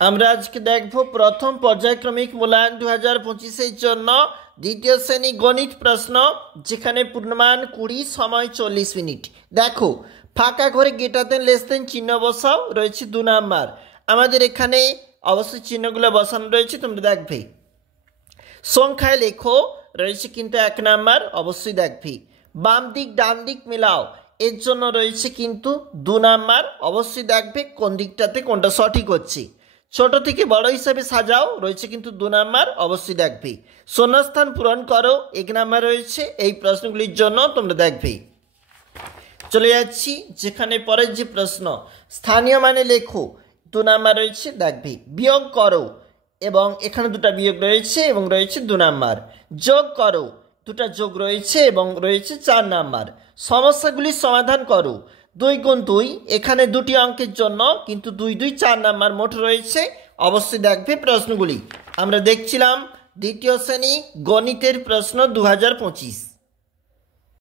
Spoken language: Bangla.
আমরা আজকে দেখব প্রথম পর্যায়ক্রমিক মূল্যায়ন 2025-এর জন্য দ্বিতীয় শ্রেণী গণিত প্রশ্ন, যেখানে পূর্ণমান 20, সময় 40 মিনিট। দেখো, ফাঁকা ঘরে গ্রেটার দেন লেস দেন চিহ্ন বসাও, রয়েছে 2 নাম্বার। আমাদের এখানে অবশ্যই চিহ্নগুলো বসানো রয়েছে, তোমরা দেখবে। সংখ্যায় লেখো, রয়েছে কিন্তু 1 নাম্বার, অবশ্যই দেখবে। বাম দিক ডান দিক মেলাও, এর জন্য রয়েছে কিন্তু 2 নাম্বার, অবশ্যই দেখবে কোন দিকটাতে কোনটা সঠিক হচ্ছে। ছোট থেকে বড় হিসাবে সাজাও, রয়েছে কিন্তু 2 নাম্বার, অবশ্যই দেখবে। শূন্যস্থান পূরণ করো, 1 নাম্বার রয়েছে। এই প্রশ্নগুলির জন্য তোমরা দেখবে। চলে যাচ্ছি যেখানে পরের যে প্রশ্ন, স্থানীয় মানে লেখো, 2 নাম্বার রয়েছে, দেখবে। বিয়োগ করো, এবং এখানে 2টা বিয়োগ রয়েছে এবং রয়েছে 2 নাম্বার। যোগ করো, 2টা যোগ রয়েছে এবং রয়েছে 4 নাম্বার। সমস্যাগুলির সমাধান করো, 2 গুণ 2, এখানে 2টি অঙ্কের জন্য কিন্তু 2 2 4 নাম্বার মোট রয়েছে, অবশ্যই দেখবে প্রশ্নগুলি। আমরা দেখছিলাম দ্বিতীয় শ্রেণী গণিতের প্রশ্ন 2025।